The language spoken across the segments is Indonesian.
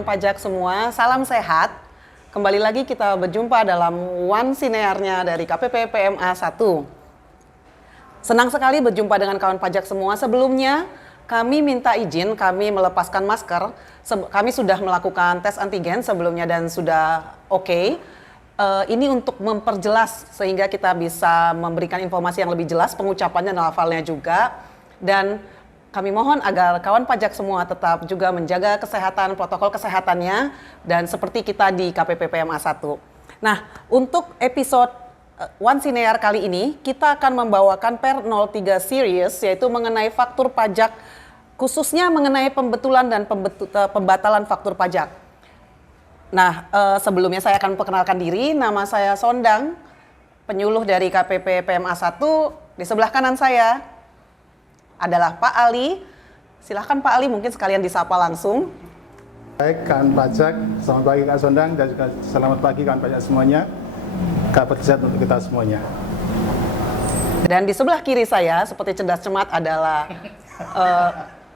kawan pajak semua, salam sehat. Kembali lagi kita berjumpa dalam One Sinearnya dari KPP PMA 1. Senang sekali berjumpa dengan kawan pajak semua. Sebelumnya kami minta izin, kami melepaskan masker. Kami sudah melakukan tes antigen sebelumnya dan sudah oke. Ini untuk memperjelas sehingga kita bisa memberikan informasi yang lebih jelas, pengucapannya dan lafalnya juga. Dan kami mohon agar kawan pajak semua tetap juga menjaga kesehatan, protokol kesehatannya, dan seperti kita di KPP PMA 1. Nah, untuk episode One Sinear kali ini, kita akan membawakan Per 03 Series, yaitu mengenai faktur pajak, khususnya mengenai pembetulan dan pembatalan faktur pajak. Nah, sebelumnya saya akan perkenalkan diri, nama saya Sondang, penyuluh dari KPP PMA 1. Di sebelah kanan saya adalah Pak Ali. Silahkan Pak Ali, mungkin sekalian disapa langsung. Baik, kawan pajak, selamat pagi Kak Sondang, dan juga selamat pagi kawan pajak semuanya. Kabar sehat untuk kita semuanya. Dan di sebelah kiri saya, seperti cerdas cermat adalah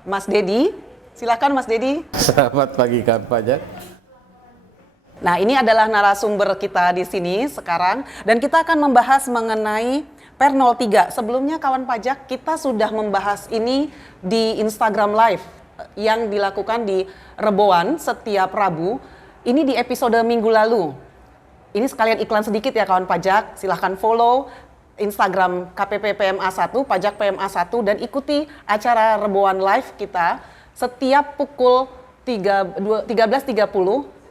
Mas Dedi. Silahkan Mas Dedi. Selamat pagi kawan pajak. Nah, ini adalah narasumber kita di sini sekarang, dan kita akan membahas mengenai Per 03. Sebelumnya kawan pajak, kita sudah membahas ini di Instagram Live yang dilakukan di Reboan setiap Rabu. Ini di episode minggu lalu. Ini sekalian iklan sedikit ya kawan pajak, silahkan follow Instagram KPP PMA 1, Pajak PMA 1, dan ikuti acara Reboan Live kita setiap pukul 13.30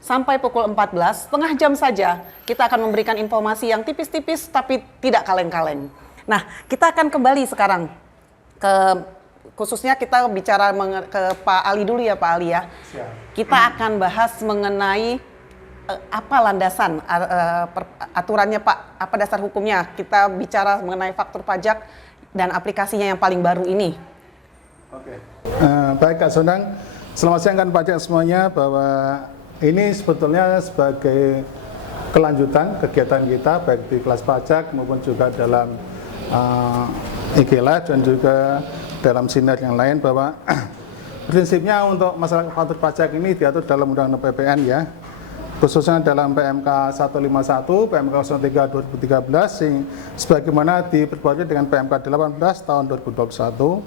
sampai pukul 14, setengah jam saja kita akan memberikan informasi yang tipis-tipis tapi tidak kaleng-kaleng. Nah, kita akan kembali sekarang khususnya kita bicara ke Pak Ali dulu ya Pak Ali ya. Siap. Kita akan bahas mengenai apa landasan aturannya Pak, apa dasar hukumnya. Kita bicara mengenai faktur pajak dan aplikasinya yang paling baru ini. Oke. Baik Kak Sondang, selamat siang kan pajak semuanya, bahwa ini sebetulnya sebagai kelanjutan kegiatan kita baik di kelas pajak maupun juga dalam IGLA dan juga dalam sinar yang lain, bahwa prinsipnya untuk masalah faktur pajak ini diatur dalam Undang-Undang PPN ya, khususnya dalam PMK 151, PMK 03 2013 sebagaimana diperbarui dengan PMK 18 tahun 2021.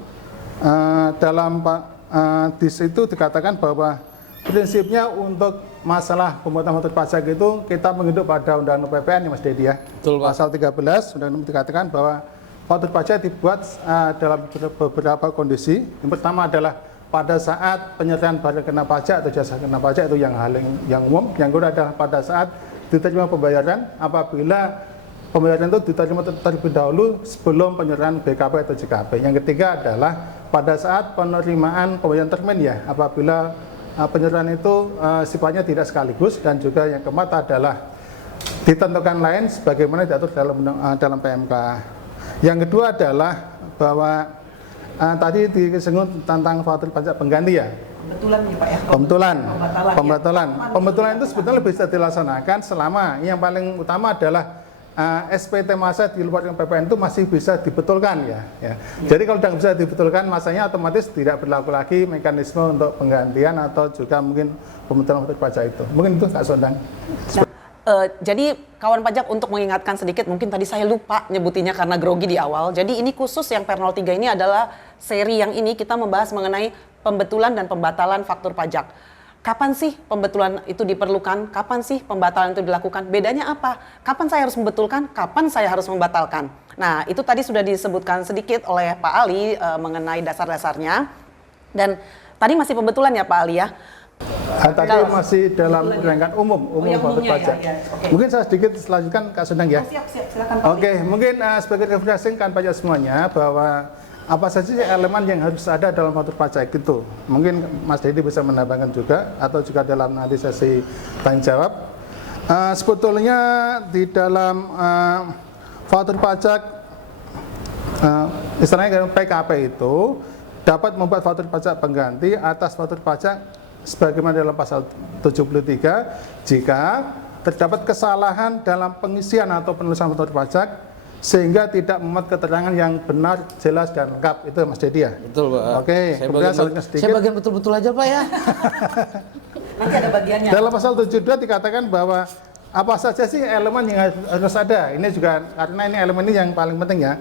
Di situ dikatakan bahwa prinsipnya untuk masalah pemotongan faktur pajak itu kita mengacu pada Undang-Undang PPN ya Mas Dedi ya. Betul, Pak. Pasal 13 Undang-Undang dikatakan bahwa faktur pajak dibuat dalam beberapa kondisi. Yang pertama adalah pada saat penyerahan barang kena pajak atau jasa kena pajak, itu yang umum. Yang kedua adalah pada saat diterima pembayaran, apabila pembayaran itu diterima terlebih dahulu sebelum penyerahan BKP atau JKP. Yang ketiga adalah pada saat penerimaan pembayaran termin ya, apabila penyerahan itu sifatnya tidak sekaligus. Dan juga yang keempat adalah ditentukan lain sebagaimana diatur dalam PMK. Yang kedua adalah bahwa tadi disinggung tentang faktur pajak pengganti ya. Pembetulan ya Pak ya. Pembetulan itu sebetulnya bisa dilaksanakan selama yang paling utama adalah SPT masa di luar PPN itu masih bisa dibetulkan ya. Jadi kalau tidak bisa dibetulkan masanya otomatis tidak berlaku lagi mekanisme untuk penggantian atau juga mungkin pembetulan faktur pajak itu. Mungkin itu Kak Sondang. Jadi kawan pajak, untuk mengingatkan sedikit, mungkin tadi saya lupa nyebutinnya karena grogi di awal. Jadi ini khusus yang Per 03 ini adalah seri yang ini kita membahas mengenai pembetulan dan pembatalan faktur pajak. Kapan sih pembetulan itu diperlukan? Kapan sih pembatalan itu dilakukan? Bedanya apa? Kapan saya harus membetulkan? Kapan saya harus membatalkan? Nah, itu tadi sudah disebutkan sedikit oleh Pak Ali mengenai dasar-dasarnya. Dan tadi masih pembetulan ya Pak Ali ya? Tadi masih dalam rangkaian umum faktur pajak. Ya. Okay. Mungkin saya sedikit selanjutkan Kak Sondang ya. Siap, silakan Pak. Oke, mungkin sebagai refreshing kan pajak semuanya, bahwa apa saja sih elemen yang harus ada dalam faktur pajak itu. Mungkin Mas Dedi bisa menambahkan juga, atau juga dalam nanti sesi tanya jawab. Sebetulnya di dalam faktur pajak, istilahnya PKP itu dapat membuat faktur pajak pengganti atas faktur pajak sebagaimana dalam pasal 73 jika terdapat kesalahan dalam pengisian atau penulisan faktur pajak sehingga tidak memuat keterangan yang benar, jelas, dan lengkap. Itu Mas Dedi ya? Betul Pak. Oke, Saya bagian betul-betul aja Pak ya. Nanti ada bagiannya. Dalam pasal 72 dikatakan bahwa apa saja sih elemen yang harus ada. Ini juga karena ini elemen ini yang paling penting ya.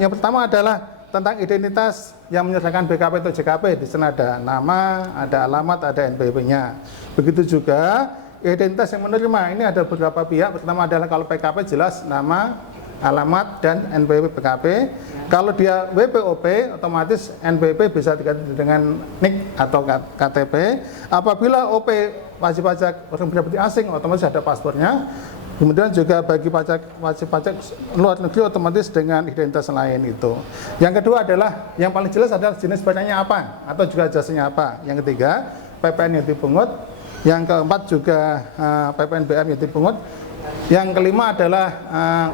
Yang pertama adalah tentang identitas yang menyertakan BKP atau JKP. Di sana ada nama, ada alamat, ada NPWP-nya. Begitu juga identitas yang menerima. Ini ada beberapa pihak. Pertama adalah kalau PKP jelas nama, alamat, dan NPWP PKP. Kalau dia WPOP, otomatis NPWP bisa diganti dengan NIK atau KTP. Apabila OP wajib pajak orang pribadi asing, otomatis ada paspornya. Kemudian juga bagi wajib pajak luar negeri otomatis dengan identitas lain itu. Yang kedua adalah yang paling jelas adalah jenis barangnya apa atau juga jasanya apa. Yang ketiga PPN yang dipungut. Yang keempat juga PPN BM yang dipungut. Yang kelima adalah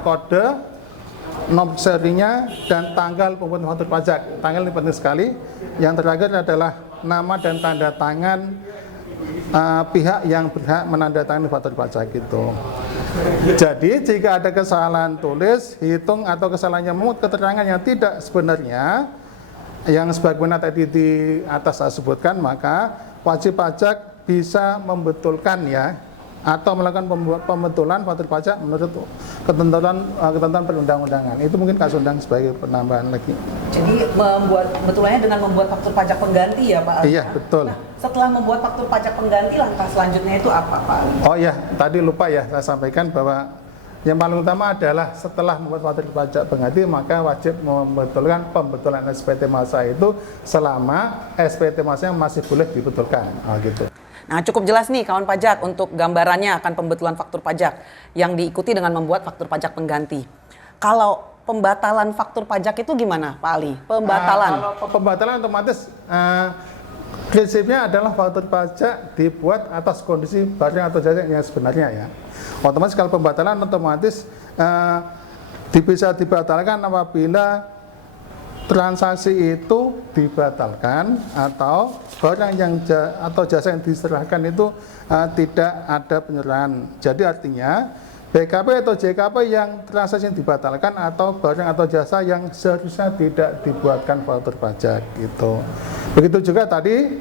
kode, nomor serinya, dan tanggal pemungutan faktur pajak. Tanggal ini penting sekali. Yang terakhir adalah nama dan tanda tangan pihak yang berhak menandatangani faktur pajak itu. Jadi jika ada kesalahan tulis, hitung, atau kesalahan yang memungut keterangan yang tidak sebenarnya, yang sebagaimana tadi di atas saya sebutkan, maka wajib pajak bisa membetulkan ya, atau melakukan pembetulan faktur pajak menurut ketentuan perundang-undangan. Itu mungkin Kak Sundang sebagai penambahan lagi. Jadi membuat betulnya dengan membuat faktur pajak pengganti ya Pak Ali? Iya, betul. Nah, setelah membuat faktur pajak pengganti, langkah selanjutnya itu apa Pak Ali? Oh ya, tadi lupa ya saya sampaikan bahwa yang paling utama adalah setelah membuat faktur pajak pengganti, maka wajib membetulkan pembetulan SPT masa itu selama SPT masanya masih boleh dibetulkan. Gitu. Nah, cukup jelas nih kawan pajak untuk gambarannya akan pembetulan faktur pajak yang diikuti dengan membuat faktur pajak pengganti. Kalau pembatalan faktur pajak itu gimana Pak Ali? Pembatalan? Kalau pembatalan otomatis prinsipnya adalah faktur pajak dibuat atas kondisi barang atau jasa yang sebenarnya ya. Otomatis kalau pembatalan otomatis bisa dibatalkan apabila transaksi itu dibatalkan atau barang yang atau jasa yang diserahkan itu tidak ada penyerahan. Jadi artinya BKP atau JKP yang transaksi yang dibatalkan atau barang atau jasa yang seharusnya tidak dibuatkan faktur pajak gitu. Begitu juga tadi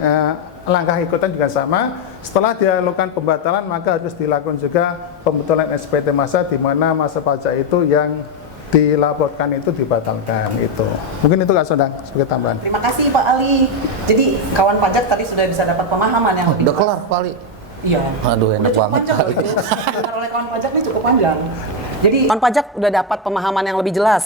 langkah ikutan juga sama. Setelah dilakukan pembatalan maka harus dilakukan juga pembetulan SPT masa di mana masa pajak itu yang dilaporkan itu dibatalkan itu. Mungkin itu Kak Sundang sebagai tambahan. Terima kasih Pak Ali. Jadi kawan pajak tadi sudah bisa dapat pemahaman yang lebih Udah kelar Pak Ali. Iya. Aduh enak banget Pak Ali. Dengar oleh kawan pajak ini cukup panjang. Jadi kawan pajak udah dapat pemahaman yang lebih jelas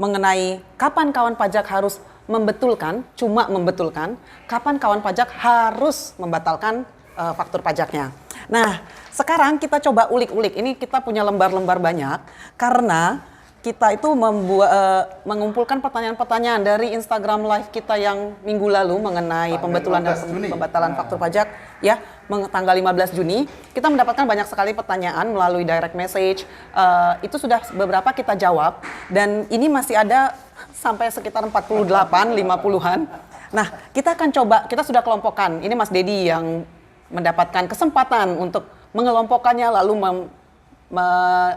mengenai kapan kawan pajak harus membetulkan, cuma membetulkan, kapan kawan pajak harus membatalkan faktur pajaknya. Nah, sekarang kita coba ulik-ulik. Ini kita punya lembar-lembar banyak karena kita itu mengumpulkan pertanyaan-pertanyaan dari Instagram live kita yang minggu lalu mengenai pembetulan dan pembatalan faktur pajak ya, tanggal 15 Juni. Kita mendapatkan banyak sekali pertanyaan melalui direct message. Itu sudah beberapa kita jawab dan ini masih ada sampai sekitar 48, 50-an. Nah, kita akan coba, kita sudah kelompokkan. Ini Mas Dedi yang mendapatkan kesempatan untuk mengelompokkannya lalu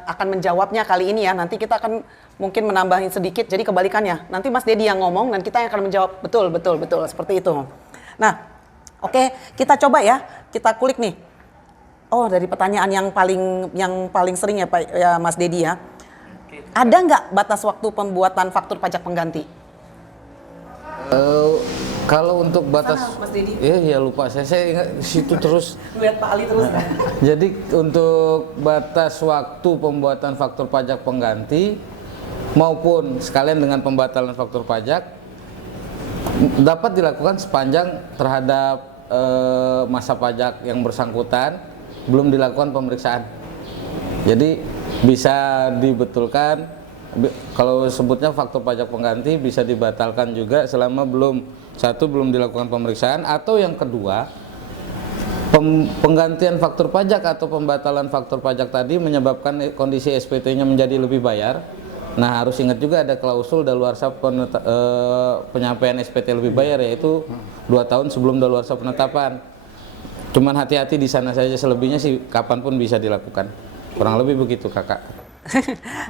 akan menjawabnya kali ini ya. Nanti kita akan mungkin menambahin sedikit. Jadi kebalikannya. Nanti Mas Dedi yang ngomong dan kita yang akan menjawab betul seperti itu. Nah, oke, kita coba ya. Kita kulik nih. Oh, dari pertanyaan yang paling sering ya Pak ya Mas Dedi ya. Ada nggak batas waktu pembuatan faktur pajak pengganti? Kalau untuk batas, Mas Dedi. ya lupa saya ingat situ terus. Lihat Pak Ali terus. Jadi untuk batas waktu pembuatan faktur pajak pengganti maupun sekalian dengan pembatalan faktur pajak dapat dilakukan sepanjang terhadap masa pajak yang bersangkutan belum dilakukan pemeriksaan. Jadi bisa dibetulkan, kalau sebutnya faktur pajak pengganti bisa dibatalkan juga selama belum dilakukan pemeriksaan, atau yang kedua penggantian faktur pajak atau pembatalan faktur pajak tadi menyebabkan kondisi SPT-nya menjadi lebih bayar. Nah, harus ingat juga ada klausul daluarsa penyampaian SPT lebih bayar, yaitu 2 tahun sebelum daluarsa penetapan. Cuman hati-hati di sana saja, selebihnya sih kapanpun bisa dilakukan. Kurang lebih begitu Kakak.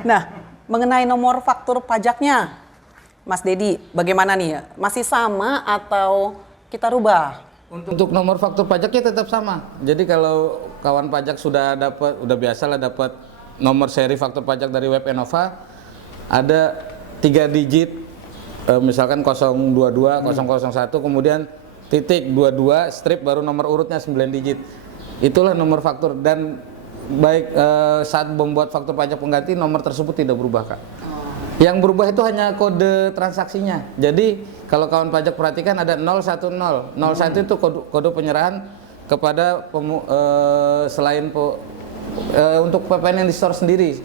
Nah, mengenai nomor faktur pajaknya, Mas Dedi, bagaimana nih? Masih sama atau kita rubah? Untuk nomor faktur pajaknya tetap sama. Jadi kalau kawan pajak sudah biasalah dapat nomor seri faktur pajak dari Web Enova, ada 3 digit, misalkan 022, 001, kemudian titik 22, strip baru nomor urutnya 9 digit. Itulah nomor faktur, dan baik saat membuat faktur pajak pengganti nomor tersebut tidak berubah, Kak. Yang berubah itu hanya kode transaksinya. Jadi kalau kawan pajak perhatikan ada 010. 01 itu kode penyerahan kepada selain untuk PPN yang di store sendiri.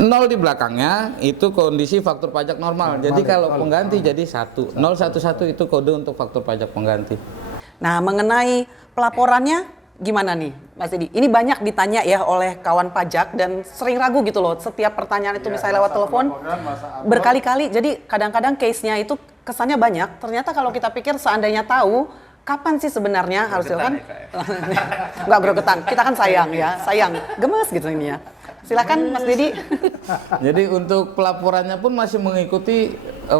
0 di belakangnya itu kondisi faktur pajak normal. Jadi kalau pengganti jadi 1. 011 itu kode untuk faktur pajak pengganti. Nah, mengenai pelaporannya gimana nih, Mas Didi? Ini banyak ditanya ya oleh kawan pajak dan sering ragu gitu loh. Setiap pertanyaan itu misalnya lewat telepon berkali-kali. Jadi kadang-kadang case-nya itu kesannya banyak. Ternyata kalau kita pikir seandainya tahu kapan sih sebenarnya harus dilakukan? Enggak grogetan. Kita kan sayang ya, sayang. Gemes gitu ini ya. Silakan Mas Didi. Jadi untuk pelaporannya pun masih mengikuti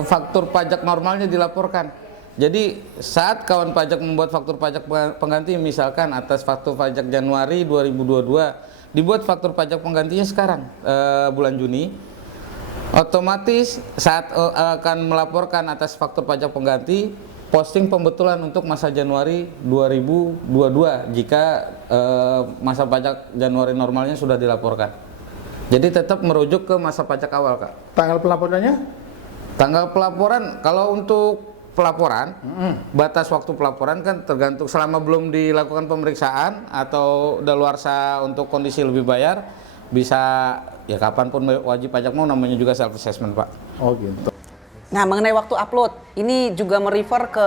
faktur pajak normalnya dilaporkan. Jadi saat kawan pajak membuat faktur pajak pengganti, misalkan atas faktur pajak Januari 2022, dibuat faktur pajak penggantinya sekarang bulan Juni, otomatis saat akan melaporkan atas faktur pajak pengganti, posting pembetulan untuk masa Januari 2022 jika masa pajak Januari normalnya sudah dilaporkan. Jadi tetap merujuk ke masa pajak awal, Kak. Tanggal pelaporannya? Tanggal pelaporan, kalau untuk pelaporan, batas waktu pelaporan kan tergantung selama belum dilakukan pemeriksaan atau daluarsa untuk kondisi lebih bayar, bisa ya kapanpun wajib pajak mau, namanya juga self assessment, Pak. Oh gitu. Nah, mengenai waktu upload, ini juga merefer ke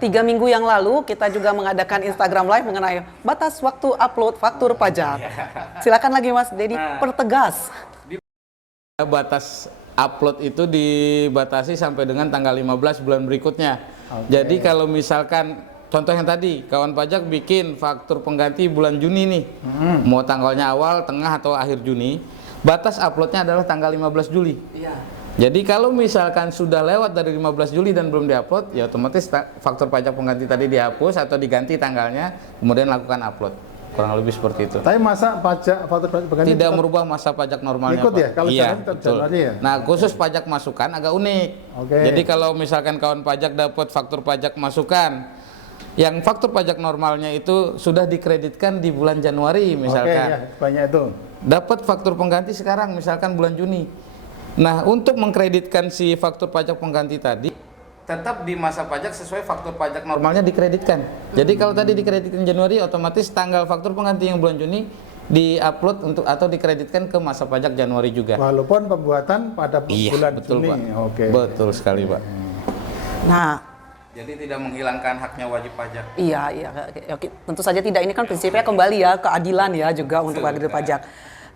3 minggu yang lalu kita juga mengadakan Instagram Live mengenai batas waktu upload faktur pajak. Silakan lagi Mas Dedi, pertegas. Batas upload itu dibatasi sampai dengan tanggal 15 bulan berikutnya. Jadi kalau misalkan contoh yang tadi, kawan pajak bikin faktur pengganti bulan Juni nih, mau tanggalnya awal, tengah atau akhir Juni, batas uploadnya adalah tanggal 15 Juli. Jadi kalau misalkan sudah lewat dari 15 Juli dan belum diupload, ya otomatis faktur pajak pengganti tadi dihapus atau diganti tanggalnya, kemudian lakukan upload. Kurang lebih seperti itu. Tapi masa faktur pajak pengganti tidak merubah masa pajak normalnya, ikut Pak. ya? Kalau Iya, betul. betul. Ya? Nah, khusus pajak masukan agak unik. Jadi kalau misalkan kawan pajak dapat faktur pajak masukan, yang faktur pajak normalnya itu sudah dikreditkan di bulan Januari misalkan. Ya, banyak itu. Dapat faktur pengganti sekarang misalkan bulan Juni. Nah, untuk mengkreditkan si faktur pajak pengganti tadi, tetap di masa pajak sesuai faktur pajak normalnya dikreditkan. Jadi kalau tadi dikreditkan Januari, otomatis tanggal faktur pengganti yang bulan Juni diupload untuk atau dikreditkan ke masa pajak Januari juga. Walaupun pembuatan pada bulan betul, Juni. Pak. Betul sekali, Pak. Nah, jadi tidak menghilangkan haknya wajib pajak. iya, tentu saja tidak. Ini kan prinsipnya kembali ya keadilan ya juga untuk wajib pajak.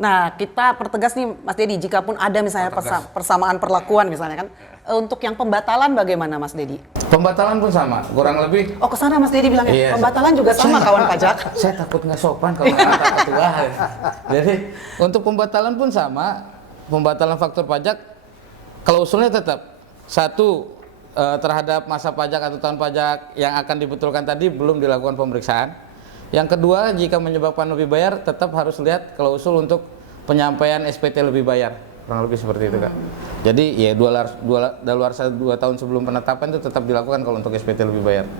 Nah, kita pertegas nih Mas Dedi, jika pun ada misalnya persamaan perlakuan misalnya kan, untuk yang pembatalan bagaimana Mas Dedi? Pembatalan pun sama, kurang lebih. Oh, ke sana Mas Dedi bilangnya, Iya, pembatalan juga sama kawan pajak. Saya takut nggak sopan kalau kata ketua. Jadi untuk pembatalan pun sama, pembatalan faktur pajak, kalau usulnya tetap satu, terhadap masa pajak atau tahun pajak yang akan dibetulkan tadi belum dilakukan pemeriksaan. Yang kedua, jika menyebabkan lebih bayar, tetap harus lihat klausul untuk penyampaian SPT lebih bayar. Kurang lebih seperti itu, Kak. Jadi ya daluarsa 2 tahun sebelum penetapan itu tetap dilakukan kalau untuk SPT lebih bayar.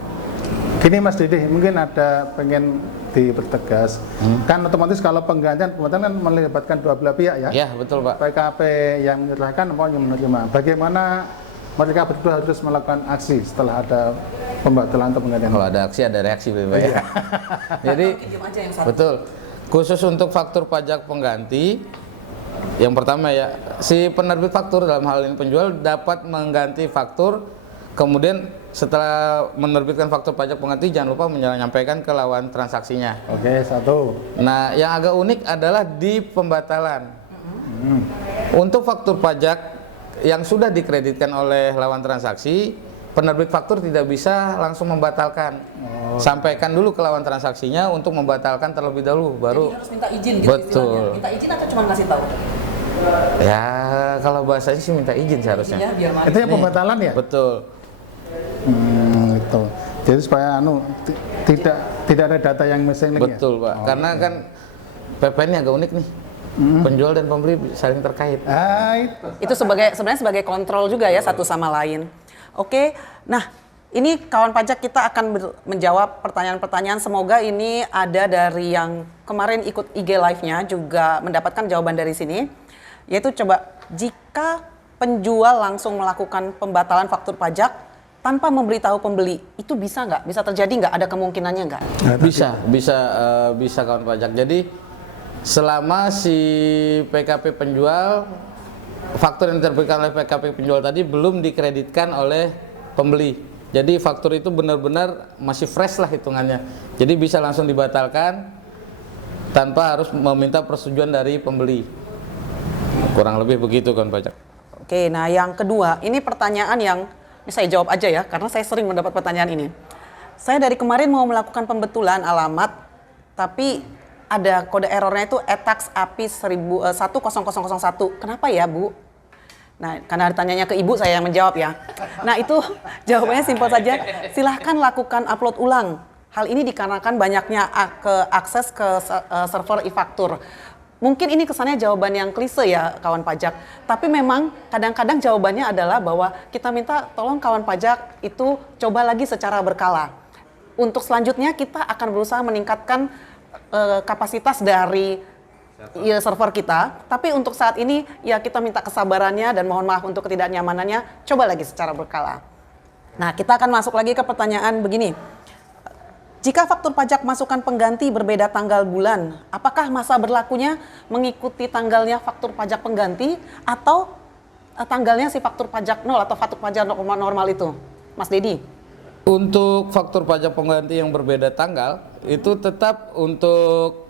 Gini Mas Didi, mungkin ada pengen dipertegas. Kan otomatis kalau penggantian kan melibatkan dua belah pihak ya. Ya, betul, Pak. PKP yang menyerahkan maupun yang menerima. Bagaimana mereka berdua harus melakukan aksi setelah ada pembatalan atau penggantian? Kalau ada aksi, ada reaksi lebih banyak. Jadi betul. Khusus untuk faktur pajak pengganti, yang pertama ya, si penerbit faktur dalam hal ini penjual dapat mengganti faktur, kemudian setelah menerbitkan faktur pajak pengganti jangan lupa menyampaikan ke lawan transaksinya. Oke, satu. Nah, yang agak unik adalah di pembatalan. Untuk faktur pajak yang sudah dikreditkan oleh lawan transaksi, penerbit faktur tidak bisa langsung membatalkan. Sampaikan dulu ke lawan transaksinya untuk membatalkan terlebih dahulu, baru. Jadi harus minta izin gitu. Betul. Istilahnya. Minta izin atau cuma ngasih tahu? Ya, kalau bahasanya sih minta izin seharusnya. Iya, biar Itu yang pembatalan ya? Betul. Itu. Jadi supaya tidak ada data yang missing lagi. Betul, Pak. Karena kan PPN ini agak unik nih. Penjual dan pembeli saling terkait. Itu sebenarnya sebagai kontrol juga ya satu sama lain. Oke, nah ini kawan pajak kita akan menjawab pertanyaan-pertanyaan. Semoga ini ada dari yang kemarin ikut IG live-nya juga mendapatkan jawaban dari sini. Yaitu coba, jika penjual langsung melakukan pembatalan faktur pajak tanpa memberitahu pembeli, itu bisa nggak? Bisa terjadi nggak? Ada kemungkinannya nggak? Bisa kawan pajak. Jadi selama si PKP penjual, faktur yang diterbitkan oleh PKP penjual tadi belum dikreditkan oleh pembeli. Jadi faktur itu benar-benar masih fresh lah hitungannya. Jadi bisa langsung dibatalkan tanpa harus meminta persetujuan dari pembeli. Kurang lebih begitu kawan pajak. Oke, nah yang kedua, ini pertanyaan yang ini saya jawab aja ya, karena saya sering mendapat pertanyaan ini. Saya dari kemarin mau melakukan pembetulan alamat, tapi ada kode errornya itu etax API 10001. Kenapa ya, Bu? Nah, karena ditanyanya ke Ibu, saya yang menjawab ya. Nah, itu jawabannya simpel saja. Silahkan lakukan upload ulang. Hal ini dikarenakan banyaknya akses ke server e-faktur. Mungkin ini kesannya jawaban yang klise ya kawan pajak. Tapi memang kadang-kadang jawabannya adalah bahwa kita minta tolong kawan pajak itu coba lagi secara berkala. Untuk selanjutnya kita akan berusaha meningkatkan kapasitas dari server kita, tapi untuk saat ini ya kita minta kesabarannya dan mohon maaf untuk ketidaknyamanannya, coba lagi secara berkala. Nah, kita akan masuk lagi ke pertanyaan begini. Jika faktur pajak masukan pengganti berbeda tanggal bulan, apakah masa berlakunya mengikuti tanggalnya faktur pajak pengganti atau tanggalnya si faktur pajak nol atau faktur pajak normal itu? Mas Dedi? Untuk faktur pajak pengganti yang berbeda tanggal itu tetap untuk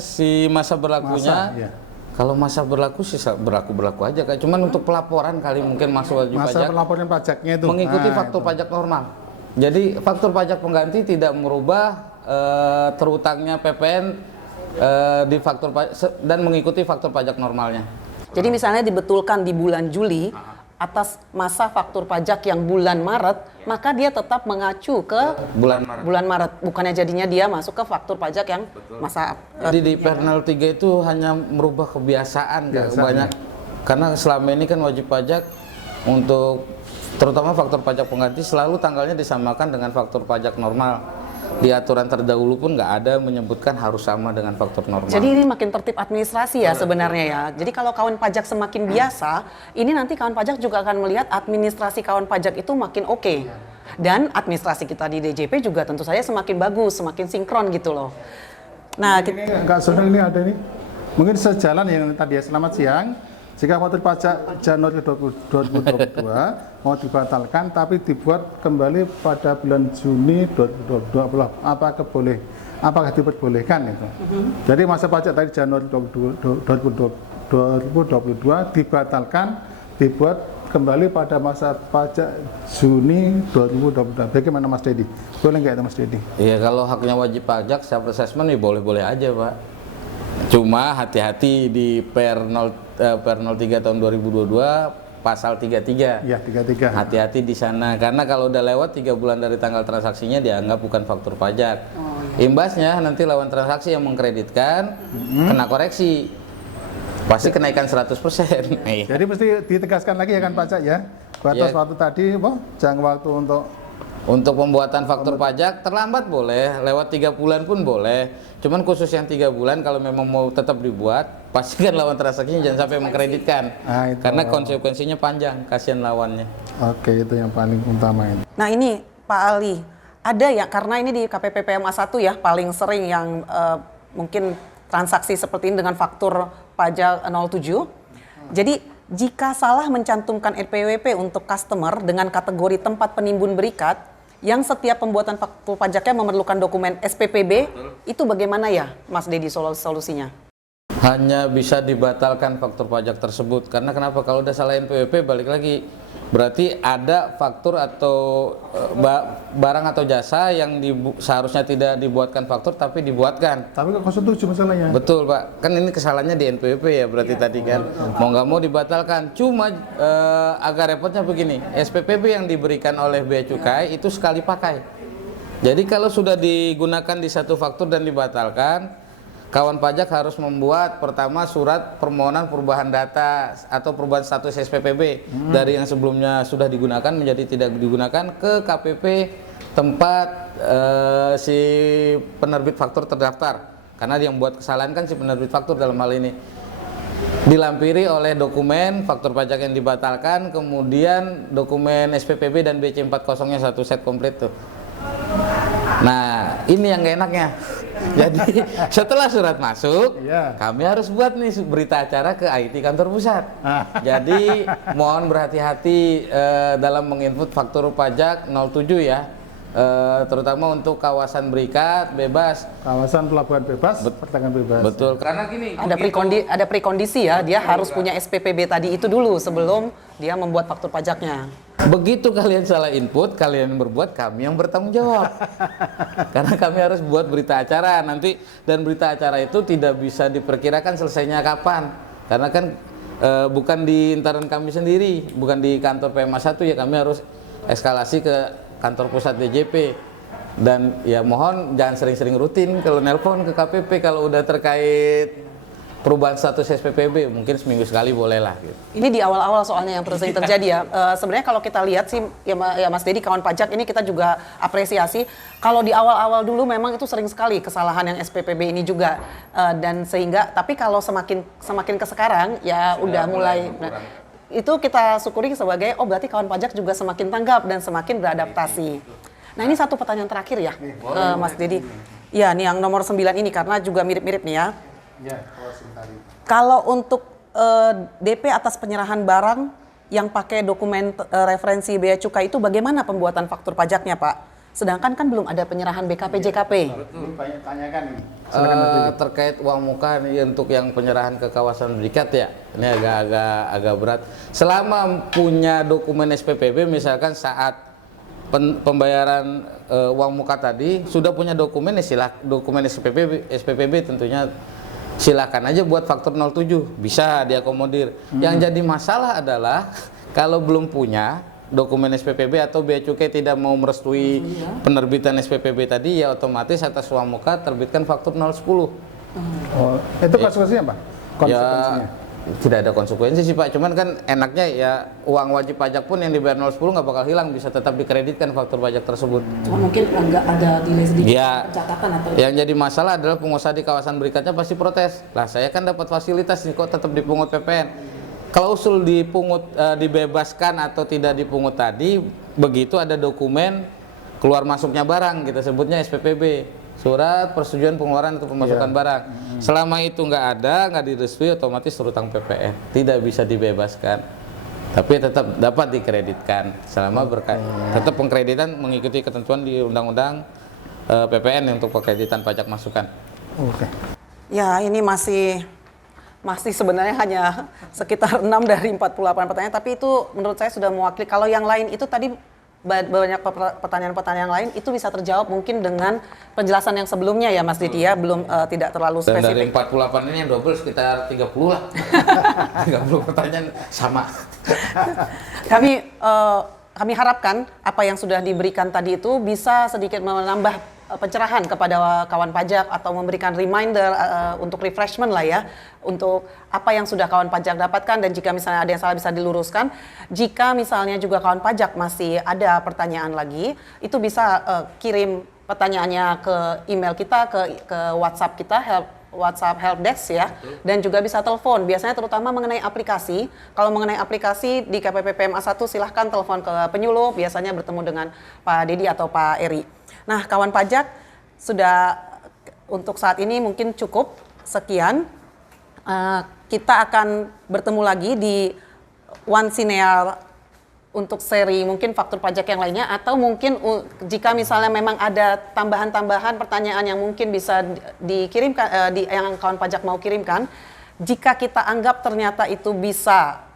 si masa berlakunya. Kalau masa berlaku sih berlaku aja, cuman untuk pelaporan kali mungkin masuk wajib masa pajak pelaporan pajaknya itu mengikuti faktur pajak normal. Jadi faktur pajak pengganti tidak merubah terutangnya PPN di faktur pajak dan mengikuti faktur pajak normalnya. Jadi misalnya dibetulkan di bulan Juli atas masa faktur pajak yang bulan Maret, maka dia tetap mengacu ke bulan Maret. Bukannya jadinya dia masuk ke faktur pajak yang masa. Jadi di Pernal 3 itu hanya merubah kebiasaan banyak. Karena selama ini kan wajib pajak untuk terutama faktur pajak pengganti selalu tanggalnya disamakan dengan faktur pajak normal. Di aturan terdahulu pun nggak ada menyebutkan harus sama dengan faktur normal. Jadi ini makin tertib administrasi ya sebenarnya ya. Jadi kalau kawan pajak semakin biasa, ini nanti kawan pajak juga akan melihat administrasi kawan pajak itu makin oke. Dan administrasi kita di DJP juga tentu saja semakin bagus, semakin sinkron gitu loh. Nah, ini enggak sebenarnya ini ada ini. Mungkin sejalan yang tadi ya, selamat siang. Jika faktur pajak Januari 2022 mau dibatalkan tapi dibuat kembali pada bulan Juni 2022, apakah diperbolehkan itu? Jadi masa pajak tadi Januari 2022 dibatalkan, dibuat kembali pada masa pajak Juni 2022. Bagaimana Mas Dedi? Boleh nggak itu Mas Dedi? Iya, kalau haknya wajib pajak self assessment ya boleh-boleh aja, Pak. Cuma hati-hati di Per 03 tahun 2022 pasal 33. Iya, 33. Hati-hati di sana karena kalau udah lewat 3 bulan dari tanggal transaksinya dianggap bukan faktur pajak. Imbasnya nanti lawan transaksi yang mengkreditkan kena koreksi. Pasti kenaikan 100%. Jadi mesti ditegaskan lagi ya kan pajak ya. Batas waktu tadi, jangka waktu untuk pembuatan faktur pajak terlambat boleh, lewat 3 bulan pun boleh. Cuman khusus yang 3 bulan kalau memang mau tetap dibuat, pastikan lawan transaksinya jangan sampai mengkreditkan. Karena konsekuensinya panjang, kasihan lawannya. Oke, itu yang paling utama ini. Nah ini Pak Ali, ada ya karena ini di KPP PMA 1 ya paling sering yang mungkin transaksi seperti ini dengan faktur pajak 07. Jadi jika salah mencantumkan RPWP untuk customer dengan kategori tempat penimbun berikat, yang setiap pembuatan faktur pajaknya memerlukan dokumen SPPB, itu bagaimana ya Mas Dedi solusinya? Hanya bisa dibatalkan faktur pajak tersebut. Karena kenapa? Kalau udah salah NPWP balik lagi, berarti ada faktur atau barang atau jasa yang seharusnya tidak dibuatkan faktur tapi dibuatkan. Tapi kok 07 masalahnya. Betul Pak, kan ini kesalahannya di NPWP ya berarti tadi kan. Mau nggak mau dibatalkan. Cuma agak repotnya begini, SPPB yang diberikan oleh Bea Cukai itu sekali pakai. Jadi kalau sudah digunakan di satu faktur dan dibatalkan, kawan pajak harus membuat pertama surat permohonan perubahan data atau perubahan status SPPB dari yang sebelumnya sudah digunakan menjadi tidak digunakan ke KPP tempat si penerbit faktur terdaftar. Karena yang buat kesalahan kan si penerbit faktur dalam hal ini. Dilampiri oleh dokumen faktur pajak yang dibatalkan, kemudian dokumen SPPB dan BC40-nya satu set komplit tuh. Nah, ini yang gak enaknya. Jadi setelah surat masuk, kami harus buat nih berita acara ke IT kantor pusat. Jadi mohon berhati-hati dalam menginput faktur pajak 07 ya. Terutama untuk kawasan berikat bebas, Kawasan pelabuhan bebas, perdagangan bebas. betul. Karena gini, Ada prekondisi ya, dia harus punya SPPB tadi itu dulu sebelum dia membuat faktur pajaknya. begitu kalian salah input, kalian berbuat, kami yang bertanggung jawab. Karena kami harus buat berita acara nanti, dan berita acara itu tidak bisa diperkirakan selesainya kapan. Karena kan bukan di intern kami sendiri, bukan di kantor PMA 1 ya, kami harus eskalasi ke kantor pusat DJP. Dan ya mohon jangan sering-sering rutin kalau nelpon ke KPP kalau udah terkait perubahan status SPPB, mungkin seminggu sekali boleh lah gitu. Ini di awal-awal soalnya yang sering terjadi ya. Sebenarnya kalau kita lihat sih ya Mas Dedi, kawan pajak ini kita juga apresiasi. Kalau di awal-awal dulu memang itu sering sekali kesalahan yang SPPB ini juga, dan sehingga tapi kalau semakin ke sekarang ya udah mulai. Nah, itu kita syukuri sebagai berarti kawan pajak juga semakin tanggap dan semakin beradaptasi. Nah ini satu pertanyaan terakhir ya, Mas Dedi. Ya, nih yang nomor 9 ini karena juga mirip-mirip nih ya. Kalau untuk DP atas penyerahan barang yang pakai dokumen referensi Bea Cukai itu bagaimana pembuatan faktur pajaknya, Pak? Sedangkan kan belum ada penyerahan BKP JKP. Banyak tanyakan ini. Terkait uang muka nih untuk yang penyerahan ke kawasan berikat ya, ini agak berat. Selama punya dokumen SPPB, misalkan saat pembayaran uang muka tadi sudah punya dokumen, dokumen SPPB tentunya silakan aja buat faktur 07, bisa diakomodir. Yang jadi masalah adalah kalau belum punya dokumen SPPB atau Bea Cukai tidak mau merestui penerbitan SPPB tadi, ya otomatis atas uang muka terbitkan faktur 010. Itu konsekuensinya, Pak? Konsekuensinya? Ya, tidak ada konsekuensi sih Pak, cuman kan enaknya ya uang wajib pajak pun yang dibayar 010 nggak bakal hilang, bisa tetap dikreditkan faktur pajak tersebut. Cuma mungkin nggak ada delay sedikit Ya, pencatatan atau yang jadi masalah adalah pengusaha di kawasan berikatnya pasti protes. Lah saya kan dapat fasilitas nih kok tetap dipungut PPN. Klausul dipungut dibebaskan atau tidak dipungut tadi, begitu ada dokumen keluar masuknya barang, kita sebutnya SPPB, surat persetujuan pengeluaran atau pemasukan barang. Selama itu nggak ada, nggak direstui, otomatis terutang PPN, tidak bisa dibebaskan. Tapi tetap dapat dikreditkan selama tetap pengkreditan mengikuti ketentuan di Undang-Undang PPN untuk pengkreditan pajak masukan. Ya, ini masih sebenarnya hanya sekitar 6 dari 48 pertanyaan, tapi itu menurut saya sudah mewakili. Kalau yang lain itu tadi banyak pertanyaan-pertanyaan lain itu bisa terjawab mungkin dengan penjelasan yang sebelumnya ya Mas Didi ya, belum tidak terlalu Dan spesifik. dari 48 ini yang double sekitar 30 lah. 30 pertanyaan sama. Kami harapkan apa yang sudah diberikan tadi itu bisa sedikit menambah pencerahan kepada kawan pajak atau memberikan reminder untuk refreshment lah ya, untuk apa yang sudah kawan pajak dapatkan, dan jika misalnya ada yang salah bisa diluruskan. Jika misalnya juga kawan pajak masih ada pertanyaan lagi, itu bisa kirim pertanyaannya ke email kita, ke WhatsApp kita, WhatsApp helpdesk ya. Dan juga bisa telepon, biasanya terutama mengenai aplikasi. Kalau mengenai aplikasi di KPP PMA 1 silahkan telepon ke penyuluh, biasanya bertemu dengan Pak Dedi atau Pak Eri. Nah, kawan pajak sudah untuk saat ini mungkin cukup sekian. Kita akan bertemu lagi di One Sinear untuk seri mungkin faktur pajak yang lainnya, atau mungkin jika misalnya memang ada tambahan-tambahan pertanyaan yang mungkin bisa dikirimkan, yang kawan pajak mau kirimkan, jika kita anggap ternyata itu bisa,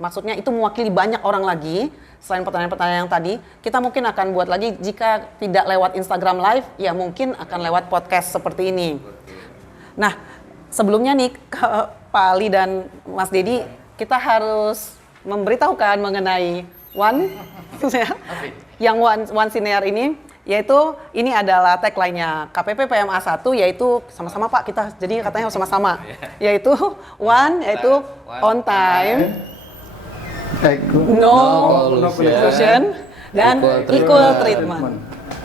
maksudnya itu mewakili banyak orang lagi, selain pertanyaan-pertanyaan yang tadi, kita mungkin akan buat lagi, jika tidak lewat Instagram Live, ya mungkin akan lewat podcast seperti ini. Nah, sebelumnya nih, Pak Ali dan Mas Dedi, kita harus memberitahukan mengenai yang One Sinear ini, yaitu ini adalah tagline-nya KPP PMA 1, yaitu sama-sama Pak, kita jadi katanya sama-sama, yaitu yaitu on time, no collusion, dan equal treatment.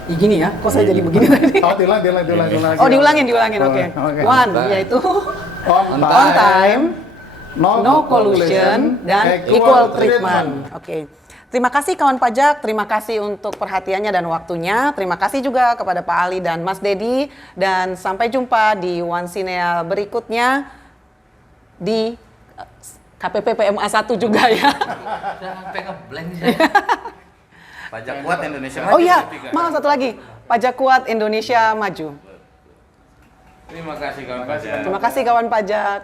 Gini ya, kok saya jadi begini tadi? Oh, diulang. Oh, diulangin, oke. One, yaitu on time, no collusion, dan equal treatment. Oke. Terima kasih kawan pajak, terima kasih untuk perhatiannya dan waktunya. Terima kasih juga kepada Pak Ali dan Mas Dedi. Dan sampai jumpa di One Sinear berikutnya di KPP PMA 1 juga ya. Sampai ngeblank saya. Pajak kuat Indonesia maju. Oh iya, maaf satu lagi. Pajak kuat Indonesia maju. Terima kasih kawan pajak. Terima kasih kawan pajak.